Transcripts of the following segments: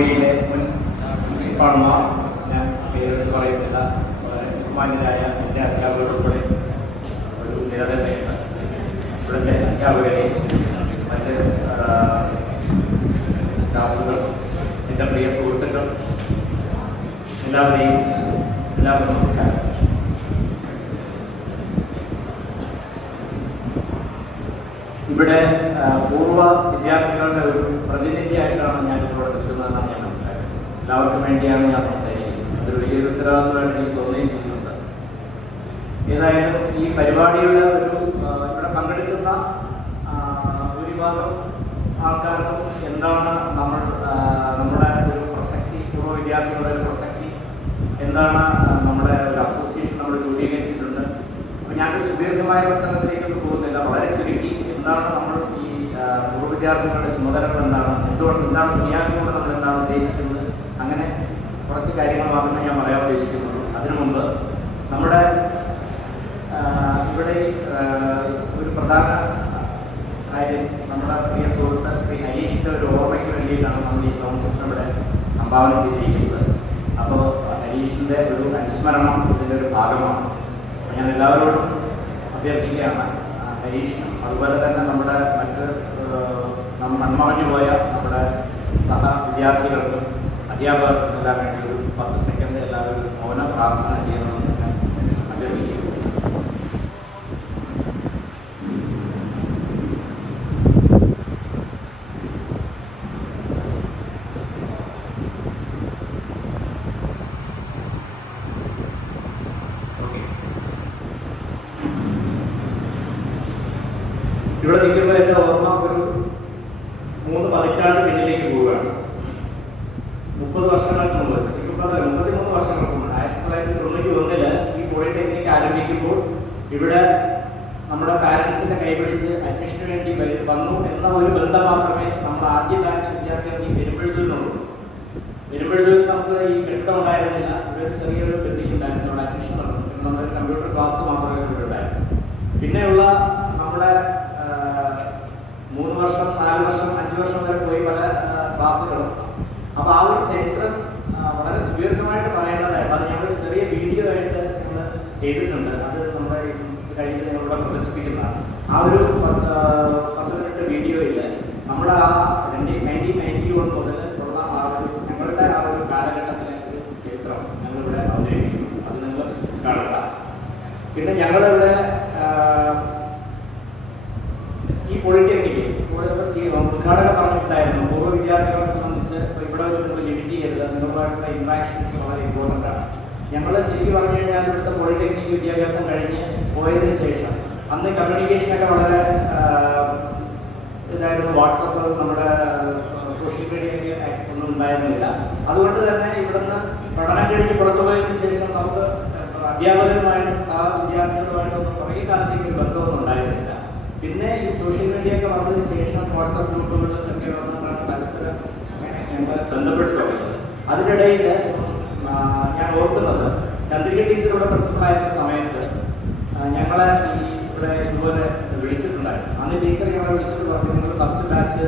മുറിയിലെ മുൻ പ്രിൻസിപ്പാൾമാർ, ഞാൻ പേരെടുത്ത് പറയുന്നില്ല, ബഹുമാന്യരായ എൻ്റെ അധ്യാപകരുൾപ്പെടെ ഒരു നിരതയുണ്ട്. ഇവിടുത്തെ അധ്യാപകരെ, മറ്റ് സ്റ്റാഫുകൾ, എൻ്റെ പ്രിയ സുഹൃത്തുക്കൾ, എല്ലാവർക്കും നമസ്കാരം. ഇവിടെ പൂർവ്വ വിദ്യാർത്ഥികളുടെ ഒരു പ്രതിനിധിയായിട്ടാണ് ഞാൻ ഇവിടെ നിൽക്കുന്നതെന്നാണ് ഞാൻ മനസ്സിലാക്കുന്നത്. എല്ലാവർക്കും വേണ്ടിയാണ് ഞാൻ സംസാരിക്കുന്നത്. അതൊരു വലിയൊരു ഉത്തരവാദിത്തമായിട്ട് എനിക്ക് തോന്നുകയും ചെയ്യുന്നുണ്ട്. ഏതായാലും ഈ പരിപാടിയുടെ ഇവിടെ പങ്കെടുക്കുന്ന ഭൂരിഭാഗം ആൾക്കാർക്കും എന്താണ് നമ്മുടെ ഒരു പ്രസക്തി, പൂർവ്വ വിദ്യാർത്ഥികളുടെ ഒരു പ്രസക്തി എന്താണ്, നമ്മുടെ ഒരു അസോസിയേഷൻ നമ്മൾ രൂപീകരിച്ചിട്ടുണ്ട്. അപ്പോൾ ഞാനൊരു സുദീർഘമായ പ്രസംഗത്തിലേക്കൊന്നും പോകുന്നില്ല, വളരെ ചുരുക്കി എന്താണ് നമ്മൾ ഈ പൂർവ്വ വിദ്യാർത്ഥികളുടെ ചുമതലകൾ എന്താണ് സിയാക്കിനോട് നമ്മൾ എന്താണ് ഉദ്ദേശിക്കുന്നത്, അങ്ങനെ കുറച്ച് കാര്യങ്ങൾ മാത്രമേ ഞാൻ പറയാൻ ഉദ്ദേശിക്കുന്നുള്ളൂ. അതിനു മുമ്പ് നമ്മുടെ ഇവിടെ ഒരു പ്രധാന കാര്യം, നമ്മുടെ പ്രിയ സുഹൃത്ത് ശ്രീ ഹരീഷിൻ്റെ ഒരു ഓർമ്മയ്ക്ക് വേണ്ടിയിട്ടാണ് നമ്മൾ ഈ സൗണ്ട് സിസ്റ്റം ഇവിടെ സംഭാവന ചെയ്തിരിക്കുന്നത്. അപ്പോൾ ഹരീഷിൻ്റെ ഒരു അനുസ്മരണം ഇതിൻ്റെ ഒരു ഭാഗമാണ്. അപ്പോൾ ഞാൻ എല്ലാവരോടും അഭ്യർത്ഥിക്കുകയാണ്, ഹരീഷിനും അതുപോലെ തന്നെ നമ്മുടെ മറ്റ് മൺമറഞ്ഞു പോയ നമ്മുടെ സഹ വിദ്യാർത്ഥികൾക്കും അധ്യാപകർക്കും എല്ലാം വേണ്ടി ഒരു 10 സെക്കൻഡ് എല്ലാവരും മൗന പ്രാർത്ഥന ചെയ്യണമെന്ന് ഞാൻ അഭ്യർത്ഥിക്കുന്നു. ഇവിടെ നിൽക്കുമ്പോൾ എൻ്റെ ഓർമ്മ ഒരു 3 പതിറ്റാണ്ട് പിന്നിലേക്ക് പോവുകയാണ്. 30 വർഷങ്ങൾക്ക് മുമ്പ്, 33 വർഷങ്ങൾക്ക് മുമ്പ് 1991 ഈ പോളിടെക്നിക് ആരംഭിക്കുമ്പോൾ ഇവിടെ നമ്മുടെ പാരൻസിനെ കൈപിടിച്ച് അഡ്മിഷന് വേണ്ടി വന്നു എന്ന ഒരു ബന്ധം മാത്രമേ നമ്മൾ ആദ്യ ബാച്ച് വിദ്യാർത്ഥികൾ ഈ പെരുമ്പഴുതൂരിനുള്ളൂ. പെരുമ്പഴുതൂരിൽ നമുക്ക് ഈ കെട്ടിടം ഉണ്ടായിരുന്നില്ല. ഇവിടെ ഒരു ചെറിയൊരു ബിൽഡിംഗ് ഉണ്ടായിരുന്നു, അവിടെ അഡ്മിഷൻ നടന്നു. പിന്നെ നമ്മുടെ കമ്പ്യൂട്ടർ ക്ലാസ് മാത്രമേ ഇവിടെ ഉണ്ടായിരുന്നു. പിന്നെയുള്ള നമ്മുടെ 3 വർഷം, 4 വർഷം, 5 വർഷം വരെ പോയി പല ക്ലാസ്സുകളും. അപ്പോൾ ആ ഒരു ചരിത്രം വളരെ സുദീർഘമായിട്ട് പറയേണ്ടതായിട്ട് അത് ഞങ്ങളൊരു ചെറിയ വീഡിയോ ആയിട്ട് ഞങ്ങൾ ചെയ്തിട്ടുണ്ട്. അത് നമ്മുടെ ഈ സംസ്ഥാനത്ത് കഴിഞ്ഞ് ഞങ്ങളിവിടെ പ്രദർശിപ്പിക്കുന്നതാണ്. ആ ഒരു 10 മിനിറ്റ് വീഡിയോയിൽ നമ്മുടെ ആ 1991 മുതൽ ഉള്ള ഞങ്ങളുടെ ആ ഒരു കാലഘട്ടത്തിലെ ഒരു ചരിത്രം ഞങ്ങളിവിടെ അവതരിപ്പിക്കുന്നു. അത് നിങ്ങൾ കാണുക. പിന്നെ ഞങ്ങളിവിടെ ഈ പോളിടെക്നിക്ക് ഉദ്ഘാടകർ പറഞ്ഞിട്ടുണ്ടായിരുന്നു, പൂർവ്വ വിദ്യാർത്ഥികളെ സംബന്ധിച്ച് ഇവിടെ വെച്ച് നിങ്ങൾ ലിമിറ്റ് ചെയ്യരുത്, നിങ്ങളുമായിട്ടുള്ള ഇൻട്രാക്ഷൻസ് വളരെ ഇമ്പോർട്ടൻ്റ് ആണ്. ഞങ്ങൾ ശരിക്കും പറഞ്ഞു കഴിഞ്ഞാൽ ഇവിടുത്തെ പോളിടെക്നിക് വിദ്യാഭ്യാസം കഴിഞ്ഞ് പോയതിന് ശേഷം അന്ന് കമ്മ്യൂണിക്കേഷനൊക്കെ വളരെ ഇതായിരുന്നു. വാട്സപ്പ്, നമ്മുടെ സോഷ്യൽ മീഡിയ ഒന്നും ഉണ്ടായിരുന്നില്ല. അതുകൊണ്ട് തന്നെ ഇവിടുന്ന് പഠനം കഴിഞ്ഞ് പുറത്തു പോയതിന് ശേഷം നമുക്ക് അധ്യാപകരുമായിട്ടും സഹ വിദ്യാർത്ഥികളുമായിട്ടൊന്നും കുറേ കാലത്തേക്ക് ഒരു ബന്ധമൊന്നും ഉണ്ടായിരുന്നില്ല. പിന്നെ ഈ സോഷ്യൽ മീഡിയ ഒക്കെ വന്നതിന് ശേഷം വാട്സാപ്പ് ഗ്രൂപ്പുകളിലൊക്കെ വന്നിട്ടാണ് പരസ്പരം ഞങ്ങൾ ബന്ധപ്പെട്ട് തുടങ്ങിയത്. അതിനിടയിൽ ഞാൻ ഓർക്കുന്നത്, ചന്ദ്രിക ടീച്ചർ ഇവിടെ പ്രിൻസിപ്പളായിരുന്ന സമയത്ത് ഞങ്ങളെ ഇവിടെ ഇതുപോലെ വിളിച്ചിട്ടുണ്ടായിരുന്നു. അന്ന് ടീച്ചർ ഞങ്ങളെ വിളിച്ചിട്ട് പറഞ്ഞു, നിങ്ങൾ ഫസ്റ്റ് ബാച്ച്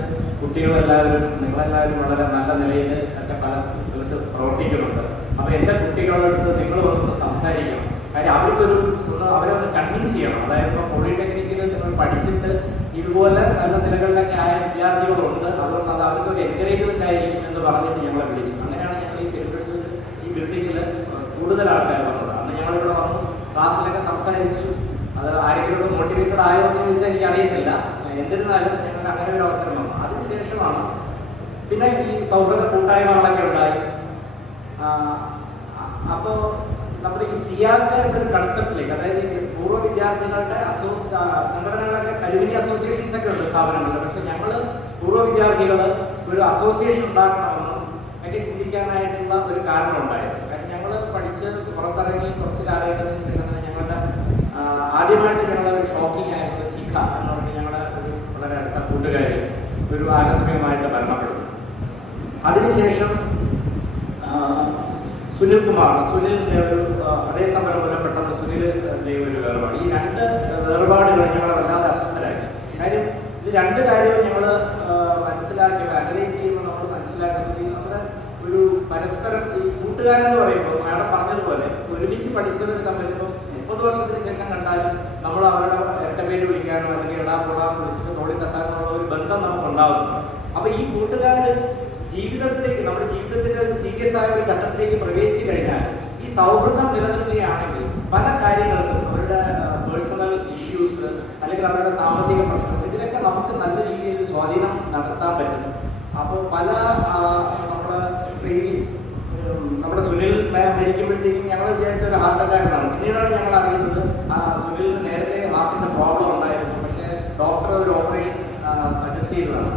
നിങ്ങളെല്ലാവരും വളരെ നല്ല നിലയിൽ ഒക്കെ പല സ്ഥലത്ത് പ്രവർത്തിക്കുന്നുണ്ട്. അപ്പോൾ എൻ്റെ കുട്ടികളുടെ അടുത്ത് നിങ്ങൾ വന്നൊന്ന് സംസാരിക്കണം. കാര്യം അവരെ ഒന്ന് കൺവിൻസ് ചെയ്യണം. അതായത് ഇപ്പോൾ പോളിടെക്നിക്കിൽ നിങ്ങൾ പഠിച്ചിട്ട് ഇതുപോലെ നല്ല നിലകളിലൊക്കെ ആയ വിദ്യാർത്ഥികളുണ്ട്, അതുകൊണ്ട് അത് അവർക്കൊരു എൻകറേജ്മെന്റ് ആയിരിക്കും എന്ന് പറഞ്ഞിട്ട് ഞങ്ങളെ വിളിച്ചു. അങ്ങനെയാണ് ഞങ്ങൾ ഈ ബിൽഡിങ്ങിൽ കൂടുതൽ ആൾക്കാർ വന്നത്. അന്ന് ഞങ്ങളിവിടെ വന്നു, ക്ലാസ്സിലൊക്കെ സംസാരിച്ചു. അത് ആരെങ്കിലും മോട്ടിവേറ്റഡ് ആയോ എന്ന് ചോദിച്ചാൽ എനിക്ക് അറിയത്തില്ല. എന്നിരുന്നാലും ഞങ്ങൾക്ക് അങ്ങനെ ഒരു അവസരം വന്നു. അതിനുശേഷമാണ് പിന്നെ ഈ സൗഹൃദ കൂട്ടായ്മകളൊക്കെ ഉണ്ടായി. അപ്പോൾ നമ്മുടെ ഈ സിയാക്ക് എന്നൊരു കൺസെപ്റ്റിലേക്ക്, അതായത് പൂർവ്വ വിദ്യാർത്ഥികളുടെ സംഘടനകളൊക്കെ അലുമിനി അസോസിയേഷൻസ് ഒക്കെ ഉണ്ട് സ്ഥാപനങ്ങളിൽ. പക്ഷെ ഞങ്ങൾ പൂർവ്വ വിദ്യാർത്ഥികൾ ഒരു അസോസിയേഷൻ ഉണ്ടാക്കണമെന്നും ഒക്കെ ചിന്തിക്കാനായിട്ടുള്ള ഒരു കാരണം ഉണ്ടായിരുന്നു. കാരണം ഞങ്ങൾ പഠിച്ച് പുറത്തിറങ്ങി കുറച്ച് കാലഘട്ടത്തിന് ശേഷം തന്നെ ഞങ്ങളുടെ ആദ്യമായിട്ട് ഞങ്ങളൊരു ഷോക്കിംഗ് ആയിട്ടുള്ള സിഖ എന്ന് പറഞ്ഞ് ഞങ്ങളുടെ ഒരു വളരെ അടുത്ത കൂട്ടുകാരി ഒരു ആകസ്മികമായിട്ട് മരണപ്പെടുന്നു. അതിനുശേഷം സുനിലിൻ്റെ ഒരു ഹൃദയസ്തംഭനം മൂലം പെട്ടെന്ന് സുനിലിൻ്റെ ഒരു വേർപാട്. ഈ 2 വേർപാടുകൾ ഞങ്ങളെ വല്ലാതെ അസ്വസ്ഥരാക്കി. കാര്യം ഇത് 2 കാര്യവും ഞങ്ങൾ മനസ്സിലാക്കി അനലൈസ് ചെയ്യുമ്പോൾ നമ്മൾ മനസ്സിലാക്കുന്നത് നമ്മുടെ ഒരു പരസ്പരം ഈ കൂട്ടുകാരെന്ന് പറയുമ്പോൾ അയാളെ പറഞ്ഞതുപോലെ ഒരുമിച്ച് പഠിച്ചവർ തമ്മിൽ ഇപ്പോൾ 30 വർഷത്തിന് ശേഷം കണ്ടാലും നമ്മൾ അവരുടെ ഇരട്ട പേര് വിളിക്കാനോ അല്ലെങ്കിൽ ഇടാ കൂടാന്ന് വിളിച്ചിട്ട് തോളി തട്ടാനുള്ള ഒരു ബന്ധം നമുക്ക് ഉണ്ടാകുന്നു. അപ്പൊ ഈ കൂട്ടുകാർ ജീവിതത്തിലേക്ക്, നമ്മുടെ ജീവിതത്തിന്റെ ഒരു സീരിയസ് ആയ ഒരു ഘട്ടത്തിലേക്ക് പ്രവേശിച്ചു കഴിഞ്ഞാൽ ഈ സൗഹൃദം നിലനിൽക്കുകയാണെങ്കിൽ പല കാര്യങ്ങൾക്കും അവരുടെ പേഴ്സണൽ ഇഷ്യൂസ് അല്ലെങ്കിൽ അവരുടെ സാമ്പത്തിക പ്രശ്നങ്ങൾ ഇതിലൊക്കെ നമുക്ക് നല്ല രീതിയിൽ സ്വാധീനം നടത്താൻ പറ്റും. അപ്പോൾ പല നമ്മുടെ സുനിൽ മരിക്കുമ്പോഴത്തേക്കും ഞങ്ങൾ വിചാരിച്ച ഒരു ഹാർട്ട് അറ്റാക്കാണ്. പിന്നീടാണ് ഞങ്ങൾ അറിയുന്നത് സുനിലിന് നേരത്തെ ഹാർട്ടിന്റെ പ്രോബ്ലം ഉണ്ടായിരുന്നു, പക്ഷേ ഡോക്ടർ ഒരു ഓപ്പറേഷൻ സജസ്റ്റ് ചെയ്തതാണ്.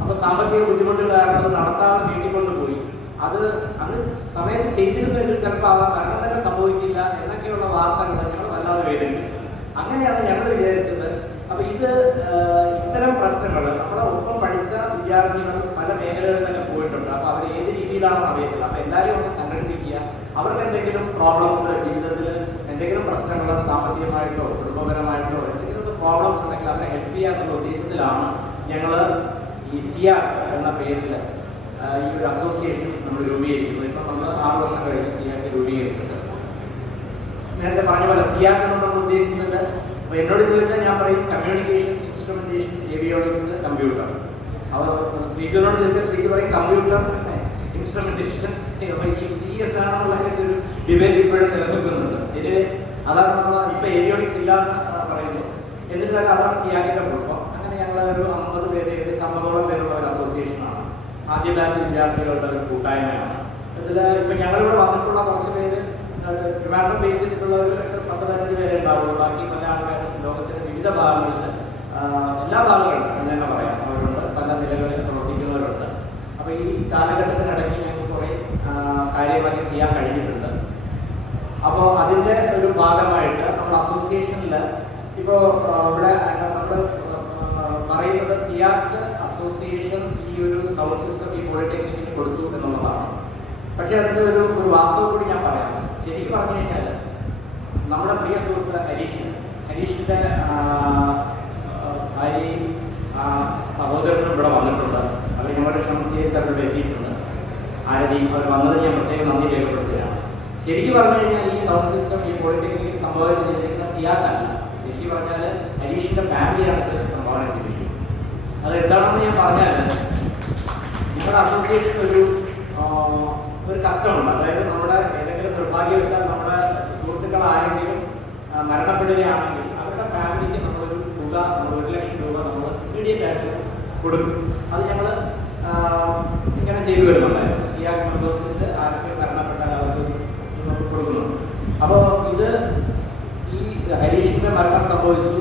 അപ്പോൾ സാമ്പത്തിക ബുദ്ധിമുട്ടുകൾ കാരണം അത് നടത്താതെ നീട്ടിക്കൊണ്ടുപോയി. അത് അന്ന് സമയത്ത് ചെയ്തിരുന്നെങ്കിൽ ചിലപ്പോൾ ആ മരണം തന്നെ സംഭവിക്കില്ല എന്നൊക്കെയുള്ള വാർത്തകൾ ഞങ്ങൾ വല്ലാതെ വേദനിപ്പിച്ചു. അങ്ങനെയാണ് ഞങ്ങൾ വിചാരിച്ചത്. അപ്പൊ ഇത്തരം പ്രശ്നങ്ങൾ നമ്മുടെ ഒപ്പം പഠിച്ച വിദ്യാർത്ഥികൾ പല മേഖലകളിലൊക്കെ പോയിട്ടുണ്ട്. അപ്പൊ അവർ ഏത് രീതിയിലാണെന്ന് അറിയത്തില്ല. അപ്പൊ എല്ലാവരും ഒന്ന് സംഘടിപ്പിക്കുക. അവർക്ക് എന്തെങ്കിലും പ്രോബ്ലംസ്, ജീവിതത്തിൽ എന്തെങ്കിലും പ്രശ്നങ്ങൾ സാമ്പത്തികമായിട്ടോ കുടുംബപരമായിട്ടോ എന്തെങ്കിലും പ്രോബ്ലംസ് ഉണ്ടെങ്കിൽ അവരെ ഹെൽപ്പ് ചെയ്യാനുള്ള ഉദ്ദേശത്തിലാണ് ഞങ്ങൾ ഈ സിയാർ എന്ന പേരിൽ ഈ ഒരു അസോസിയേഷൻ നമ്മൾ രൂപീകരിക്കുന്നത്. ഇപ്പം നമ്മൾ 6 വർഷം കഴിഞ്ഞ് സിയാക്ക് രൂപീകരിച്ചിട്ട്. നേരത്തെ പറഞ്ഞ പോലെ സിയാക്ക് നമ്മൾ ഉദ്ദേശിക്കുന്നത്, അപ്പൊ എന്നോട് ചോദിച്ചാൽ ഞാൻ പറയും കമ്മ്യൂണിക്കേഷൻ, ഇൻസ്ട്രുമെന്റേഷൻ, ഏവിയോണിക്സ്, കമ്പ്യൂട്ടർ. അപ്പോൾ ശ്രീജുനോട് ചോദിച്ചാൽ ശ്രീജു പറയും കമ്പ്യൂട്ടർ, ഇൻസ്ട്രുമെന്റേഷൻ. ഈ സി എന്താണെന്നുള്ള ഒരു ഡിബേറ്റ് ഇപ്പോഴും നിലനിൽക്കുന്നുണ്ട്. ഇതിൽ അതാണ് നമ്മൾ ഇപ്പൊ ഏവിയോണിക്സ് ഇല്ലാന്ന് പറയുന്നു. എന്നിട്ട് തന്നെ അതാണ് സിയാക്കിന്റെ കുഴപ്പം. അങ്ങനെ ഞങ്ങൾ ഒരു 50 പേര്, ഏകദേശം 50ഓളം പേരുള്ള ഒരു അസോസിയേഷനാണ്. ആദ്യ ബാച്ച് വിദ്യാർത്ഥികളുടെ ഒരു കൂട്ടായ്മയാണ്. ഇതിൽ ഇപ്പൊ ഞങ്ങളിവിടെ വന്നിട്ടുള്ള കുറച്ച് പേര് ട്രിവാൻഡ്രം ബേസ് ചെയ്തിട്ടുള്ള ഒരു 10-15 പേരെ ഉണ്ടാവുള്ളൂ. ബാക്കി പല ആൾക്കാരും ലോകത്തിന്റെ വിവിധ ഭാഗങ്ങളിൽ, എല്ലാ ഭാഗങ്ങളിലും എന്ന് തന്നെ പറയാം, അവരുണ്ട്. പല നിലകളിൽ പ്രവർത്തിക്കുന്നവരുണ്ട്. അപ്പൊ ഈ കാലഘട്ടത്തിനിടയ്ക്ക് ഞങ്ങൾക്ക് കുറെ കാര്യങ്ങളൊക്കെ ചെയ്യാൻ കഴിഞ്ഞിട്ടുണ്ട്. അപ്പോൾ അതിന്റെ ഒരു ഭാഗമായിട്ട് നമ്മുടെ അസോസിയേഷനിൽ ഇപ്പോൾ ഇവിടെ നമ്മൾ പറയുന്നത് സിയാക്ക് അസോസിയേഷൻ ഈ ഒരു സൗണ്ട് സിസ്റ്റം ഈ പോളിടെക്നിക്കിന് കൊടുത്തു എന്നുള്ളതാണ്. പക്ഷെ അതിന്റെ ഒരു വാസ്തവം കൂടി ഞാൻ പറയാം. ശരിക്കും പറഞ്ഞു കഴിഞ്ഞാൽ നമ്മുടെ പ്രിയ സുഹൃത്ത് ഹരീഷിന്റെ ഭാര്യയും സഹോദരനും ഇവിടെ വന്നിട്ടുണ്ട്. അവർ ഞങ്ങളുടെ ക്ഷണം സ്വീകരിച്ച് അവരുടെ എത്തിയിട്ടുണ്ട്. ആരതിയും അവർ വന്നത് ഞാൻ പ്രത്യേകം നന്ദി രേഖപ്പെടുത്തുകയാണ്. ശരിക്കും പറഞ്ഞു കഴിഞ്ഞാൽ ഈ സൗണ്ട് സിസ്റ്റം ഈ പോളിടെക്നിക്കിൽ സംഭാവന ചെയ്തിരിക്കുന്ന സിയാക്കല്ല. ശരിക്കും പറഞ്ഞാൽ ഹരീഷിന്റെ ഫാമിലിയാണ് ഇത് സംഭാവന ചെയ്തിരിക്കുന്നത്. അത് എന്താണെന്ന് ഞാൻ പറഞ്ഞാൽ, നിങ്ങളുടെ അസോസിയേഷൻ ഒരു കസ്റ്റമുണ്ട്. അതായത് നമ്മുടെ ഏതെങ്കിലും നിർഭാഗ്യവശാൽ നമ്മുടെ സുഹൃത്തുക്കൾ ആരെങ്കിലും മരണപ്പെടുകയാണെങ്കിൽ അവരുടെ ഫാമിലിക്ക് നമ്മളൊരു തുക, 1 ലക്ഷം രൂപ നമ്മൾ ഇമ്മീഡിയറ്റ് ആയിട്ട് കൊടുക്കും. അത് ഞങ്ങൾ ഇങ്ങനെ ചെയ്തു വരുന്നുണ്ടായിരുന്നു. സിയാക് മെമ്പേഴ്സിന്റെ ആരെങ്കിലും മരണപ്പെട്ടാൽ അവർക്ക് കൊടുക്കുന്നുണ്ട്. അപ്പോൾ ഇത് ഈ ഹരീഷിന്റെ മരണം സംഭവിച്ചു.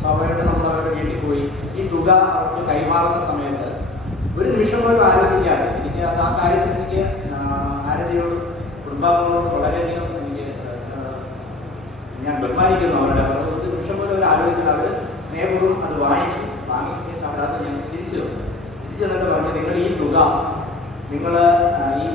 സ്വാഭാവികമായിട്ട് നമ്മൾ അവരുടെ വീട്ടിൽ പോയി ഈ തുക അവർക്ക് കൈമാറുന്ന സമയത്ത് ഒരു നിമിഷം പോലും ആലോചിക്കാതെ, എനിക്ക് ആ കാര്യത്തിൽ എനിക്ക് ആരതിയോട് കുടുംബാംഗങ്ങളോട് വളരെയധികം ഞാൻ ബഹുമാനിക്കുന്നു. അവരുടെ ഒരു നിമിഷം പോലും അവർ ആലോചിച്ചാൽ അവർ സ്നേഹപൂർവ്വം അത് വാങ്ങിയ ശേഷം അവരത് ഞങ്ങൾ തിരിച്ചു തന്നിട്ട് പറഞ്ഞു, നിങ്ങൾ ഈ തുക നിങ്ങൾ ഈ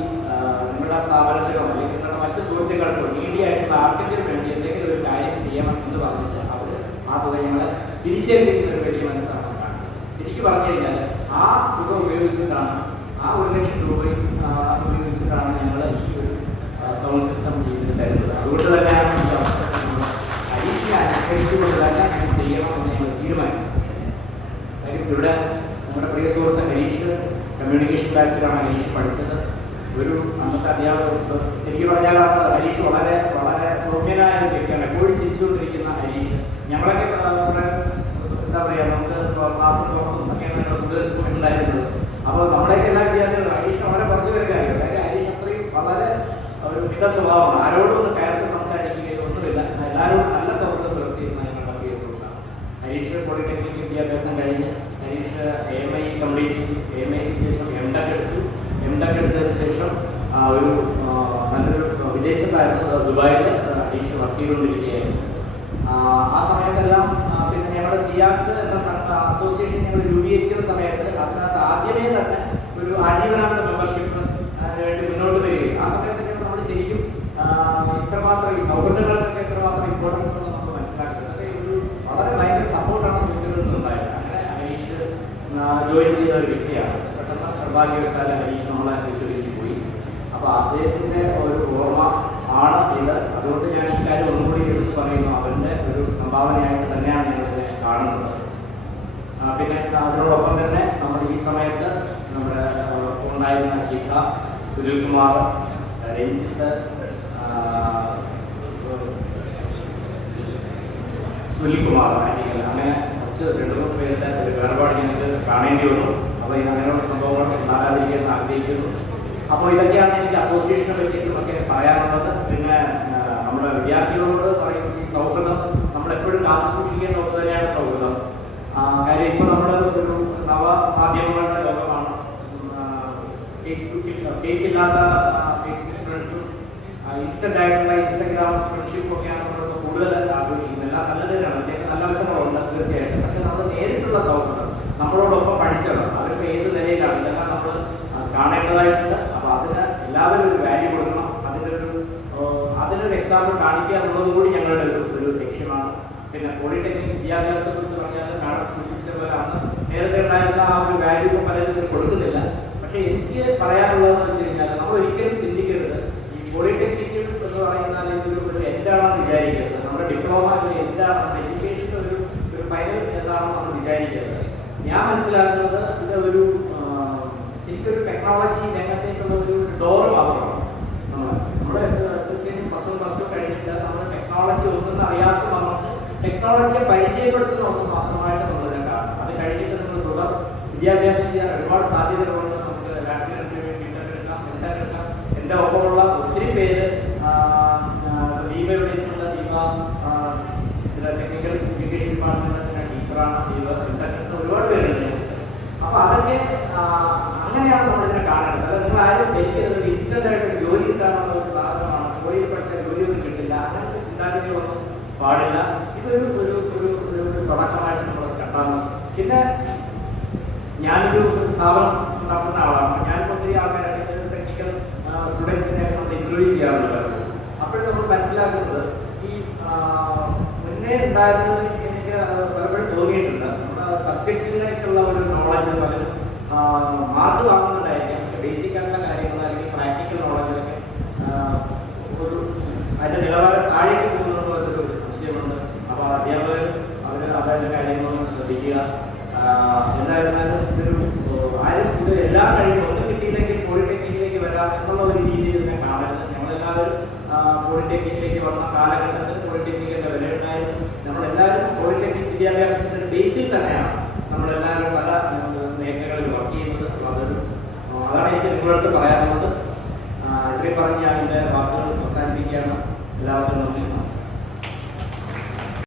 നിങ്ങളുടെ സ്ഥാപനത്തിനോ അല്ലെങ്കിൽ നിങ്ങളുടെ മറ്റു സുഹൃത്തുക്കൾക്കോ മീഡിയ ആയിട്ടുള്ള ആർക്കെങ്കിലും വേണ്ടി എന്തെങ്കിലും ഒരു കാര്യം ചെയ്യണം എന്ന് പറഞ്ഞിട്ട് അവർ ആ തുക ഞങ്ങളെ തിരിച്ചേൽപ്പിക്കുന്ന ഒരു വലിയ മനസ്സാണ് കാണിച്ചത്. ശരിക്കും പറഞ്ഞു കഴിഞ്ഞാൽ ആ തുക ഉപയോഗിച്ചിട്ടാണ്, ആ 1 ലക്ഷം രൂപയും ഉപയോഗിച്ചിട്ടാണ് ഞങ്ങൾ ഈ ഒരു സൗണ്ട് സിസ്റ്റം ഇതിന് തരുന്നത്. അതുകൊണ്ട് തന്നെയാണ് ഈ അവസ്ഥ ഹരീഷിനെ അനുസ്മരിച്ചുകൊണ്ട് തന്നെ അങ്ങനെ ചെയ്യണമെന്ന് ഞങ്ങൾ തീരുമാനിച്ചത്. കാര്യം ഇവിടെ നമ്മുടെ പ്രിയ സുഹൃത്ത് ഹരീഷ് കമ്മ്യൂണിക്കേഷൻ ബാച്ചിലാണ് ഹരീഷ് പഠിച്ചത്. ഒരു അന്നത്തെ അധ്യാപകർക്ക് ശരിക്കും പറഞ്ഞാൽ ഹരീഷ് വളരെ വളരെ സൗമ്യനായ ഒരു വ്യക്തിയാണ്. എപ്പോഴും ചിരിച്ചുകൊണ്ടിരിക്കുന്ന ഹരീഷ്. ഞങ്ങളൊക്കെ എന്താ പറയുക, നമുക്ക് ക്ലാസ് തുറന്നും ഒക്കെയാണ് ഞങ്ങൾ കൂടുതൽ സ്റ്റുഡൻ്റ് ഉണ്ടായിരുന്നത്. അപ്പോൾ നമ്മുടെയൊക്കെ എല്ലാ വിദ്യാർത്ഥികളും ഹരീഷ് വളരെ കുറച്ച് പേർക്കായിരുന്നു. അതായത് ഹരീഷ് അത്രയും വളരെ ഒരു മിത സ്വഭാവമാണ്. ആരോടും ഒന്ന് കയർത്ത് സംസാരിക്കുകയോ ഒന്നുമില്ല. എല്ലാവരോടും നല്ല സൗഹൃദം പുലർത്തിയിരുന്ന ഞങ്ങളുടെ പ്രിയ സുഹൃത്താണ് ഹരീഷ്. പോളിടെക്നിക് വിദ്യാഭ്യാസം കഴിഞ്ഞ് ഹരീഷ് AMI കംപ്ലീറ്റ് ചെയ്തു. AMIക്ക് ശേഷം MTech എടുത്തു. MTech എടുത്തതിന് ശേഷം ഒരു നല്ലൊരു വിദേശത്തായിരുന്നു, ദുബായിൽ ഹരീഷ് വർക്ക് ചെയ്തുകൊണ്ടിരിക്കുകയായിരുന്നു. ആ സമയത്തെല്ലാം പിന്നെ ഞങ്ങളുടെ സിയാക്ക് എന്ന അസോസിയേഷൻ ഞങ്ങൾ രൂപീകരിക്കുന്ന സമയത്ത് അതിനകത്ത് ആദ്യമേ തന്നെ ഒരു ആജീവനാന്ത മെമ്പർഷിപ്പ് വേണ്ടി മുന്നോട്ട് വരികയും ആ സമയത്തൊക്കെ നമ്മൾ ശരിക്കും ഇത്രമാത്രം ഈ സൗഹൃദങ്ങൾക്കൊക്കെ എത്രമാത്രം ഇമ്പോർട്ടൻസ് ഉണ്ടെന്ന് നമ്മൾ മനസ്സിലാക്കുന്നത്. അതൊക്കെ ഒരു വളരെ ഭയങ്കര സപ്പോർട്ടാണ് സുഹൃത്തുക്കളിൽ നിന്നുണ്ടായത്. അങ്ങനെ ഹരീഷ് ജോയിൻ ചെയ്ത ഒരു വ്യക്തിയാണ്. പെട്ടെന്ന് നിർഭാഗ്യവശാല ഹരീഷ് നമ്മളെ വിട്ടുപിരിഞ്ഞു പോയി. അപ്പോൾ അദ്ദേഹത്തിൻ്റെ ഒരു ഓർമ്മ ആണ് ഇത്. അതുകൊണ്ട് ഞാൻ ഈ കാര്യം ഒന്നുകൂടി എടുത്ത് പറയുന്നു. അവരുടെ ഒരു സംഭാവനയായിട്ട് തന്നെയാണ് ഞങ്ങളിതിനെ കാണുന്നത്. പിന്നെ അതിനോടൊപ്പം തന്നെ നമ്മൾ ഈ സമയത്ത് നമ്മുടെ ഉണ്ടായിരുന്ന ശിഖ, സുനിൽകുമാർ, രഞ്ജിത്ത്, സുനിൽകുമാർ ആന്റിക്കൽ, അങ്ങനെ കുറച്ച് 2-3 പേരുടെ ഒരു വേർപാട് ഞങ്ങൾക്ക് കാണേണ്ടി വന്നു. അപ്പോൾ അങ്ങനെയുള്ള സംഭവങ്ങൾ ഉണ്ടാകാതിരിക്കാൻ ആഗ്രഹിക്കുന്നു. അപ്പോൾ ഇതൊക്കെയാണ് എനിക്ക് അസോസിയേഷനെ പറ്റിയിട്ടുമൊക്കെ പറയാനുള്ളത്. പിന്നെ നമ്മുടെ വിദ്യാർത്ഥികളോട് പറയും, ഈ സൗഹൃദം നമ്മളെപ്പോഴും കാത്തു സൂക്ഷിക്കേണ്ട ഒന്ന് തന്നെയാണ് സൗഹൃദം. കാര്യം ഇപ്പോൾ നമ്മൾ ഒരു നവമാധ്യമങ്ങളുടെ ലോകമാണ്. ഫേസ് ഇല്ലാത്ത ഫേസ്ബുക്ക് ഫ്രണ്ട്സും ഇൻസ്റ്റന്റ് ആയിട്ടുള്ള ഇൻസ്റ്റഗ്രാം ഫ്രണ്ട്ഷിപ്പും ഒക്കെയാണ് നമ്മൾ കൂടുതൽ ആഘോഷിക്കുന്നത്. എല്ലാം നല്ലത് തന്നെയാണ്, അതിൻ്റെയൊക്കെ നല്ല വശങ്ങളുണ്ട് തീർച്ചയായിട്ടും. പക്ഷെ നമ്മൾ നേരിട്ടുള്ള സൗഹൃദം, നമ്മളോടൊപ്പം പഠിച്ചവർ, അവർക്ക് ഏത് നിലയിലാണ്, ഇതെല്ലാം നമ്മൾ കാണേണ്ടതായിട്ടുണ്ട്. അപ്പോൾ അതിന് എല്ലാവരും ഒരു വാല്യൂ കൊടുക്കണം. അതിനൊരു എക്സാമ്പിൾ കാണിക്കുക എന്നുള്ളത് കൂടി ഞങ്ങളുടെ ഒരു ലക്ഷ്യമാണ്. പിന്നെ പോളിടെക്നിക് വിദ്യാഭ്യാസത്തെ കുറിച്ച് പറഞ്ഞാൽ മാഡം സൂചിപ്പിച്ച പോലെ അന്ന് നേരത്തെ ഉണ്ടായിരുന്ന ആ ഒരു വാല്യൂ ഇപ്പോൾ പലരും ഇതിന് കൊടുക്കുന്നില്ല. പക്ഷേ എനിക്ക് പറയാനുള്ളതെന്ന് വെച്ച് കഴിഞ്ഞാൽ നമ്മൾ ഒരിക്കലും ചിന്തിക്കരുത് ഈ പോളിടെക്നിക്കൽ എന്ന് പറയുന്നാൽ ഇതൊരു എന്താണെന്ന് വിചാരിക്കരുത്. നമ്മുടെ ഡിപ്ലോമ എന്താണ്, നമ്മുടെ എഡ്യൂക്കേഷൻ്റെ ഒരു ഫൈനൽ എന്താണെന്ന് നമ്മൾ വിചാരിക്കരുത്. ഞാൻ മനസ്സിലാക്കുന്നത് ഇത് ശരിക്കൊരു ടെക്നോളജി രംഗത്തേക്കുള്ള ഒരു ഡോർ മാത്രമാണ്. നമ്മുടെ അസോസിയേഷൻ +1 +2 കഴിഞ്ഞിട്ട് നമ്മൾ ടെക്നോളജി ഒന്നും അറിയാത്ത നമുക്ക് ടെക്നോളജിയെ പരിചയപ്പെടുത്തുന്ന ഒന്ന് മാത്രമായിട്ട് നമ്മളിതിനെ കാണണം. അത് കഴിഞ്ഞിട്ട് നമ്മൾ തുടർ വിദ്യാഭ്യാസം ചെയ്യാൻ ഒരുപാട് സാധ്യതകളുണ്ട്. നമുക്ക് എടുക്കാം. എൻ്റെ ഒപ്പമുള്ള ഒത്തിരി പേര് ദീപയുടെ ടെക്നിക്കൽ എഡ്യൂക്കേഷൻ ഡിപ്പാർട്ട്മെൻറ്റിൻ്റെ ടീച്ചറാണ്. ദീപ ഇന്റർനെറ്റ് ഒരുപാട് പേരുണ്ട്. അപ്പോൾ അതൊക്കെ അങ്ങനെയാണ് നമ്മളിതിനെ കാണേണ്ടത്. അത് നിങ്ങൾ ആരും ധരിക്കരുത് ഇൻസ്റ്റന്റ് ആയിട്ട് ജോലി കിട്ടാനുള്ള ഒരു സാധനമാണ്, കോളേജിൽ പഠിച്ചാൽ ജോലിയൊന്നും കിട്ടില്ല, അങ്ങനത്തെ ചിന്താഗതികളൊന്നും പാടില്ല. ഇതൊരു ഒരു ഒരു ഒരു തുടക്കമായിട്ട് നമ്മൾ കണ്ടാൽ മതി. പിന്നെ ഞാനൊരു സ്ഥാപനം നടത്തുന്ന ആളാണ്. ഞാനിപ്പോൾ ഒത്തിരി ആൾക്കാരായിട്ട് ടെക്നിക്കൽ സ്റ്റുഡൻസിനെ നമ്മൾ ഇൻ്റർവ്യൂ ചെയ്യാറുണ്ട്. അപ്പോഴും നമ്മൾ മനസ്സിലാക്കുന്നത് ഈ മുന്നേ ഉണ്ടായിരുന്നത് എനിക്ക് പലപ്പോഴും തോന്നിയിട്ടുണ്ട്. നമ്മുടെ സബ്ജക്റ്റിലേക്കുള്ള ഒരു നോളജ് പലരും മാർക്ക് വാങ്ങുന്നുണ്ടായിരിക്കാം, പക്ഷെ ബേസിക് ആയിട്ടുള്ള കാര്യങ്ങൾ അല്ലെങ്കിൽ പ്രാക്ടിക്കൽ നോളജിലൊക്കെ ഒരു അതിൻ്റെ നിലവാരം താഴേക്ക് പോകുന്നുണ്ടോ എന്നൊരു സംശയമുണ്ട്. അപ്പോൾ അധ്യാപകർ അവരുടെ കാര്യങ്ങളൊന്നും ശ്രദ്ധിക്കുക. എന്തായിരുന്നാലും ആരും ഇത് എല്ലാം കഴിഞ്ഞ് ഒന്നും കിട്ടിയില്ലെങ്കിൽ പോളിടെക്നിക്കിലേക്ക് വരാം എന്നുള്ള ഒരു രീതിയിൽ ഇതിനെ കാണരുത്. ഞങ്ങളെല്ലാവരും പോളിടെക്നിക്കിലേക്ക് വന്ന കാലഘട്ടത്തിൽ പോളിടെക്നിക്കിൻ്റെ വിലയുണ്ടായിരുന്നു. നമ്മളെല്ലാവരും പോളിടെക്നിക് വിദ്യാഭ്യാസത്തിൻ്റെ ബേസിൽ തന്നെയാണ് നമ്മളെല്ലാവരും പല മേഖലകളിൽ വർക്ക് ചെയ്യുന്നത്. അതാണ് എനിക്ക് നിങ്ങളടുത്ത് പറയാനുള്ളത്. ഇത്രയും പറഞ്ഞ് ഞാൻ എൻ്റെ വാക്കുകൾ അവസാനിപ്പിക്കുകയാണ്. എല്ലാവർക്കും നന്ദി.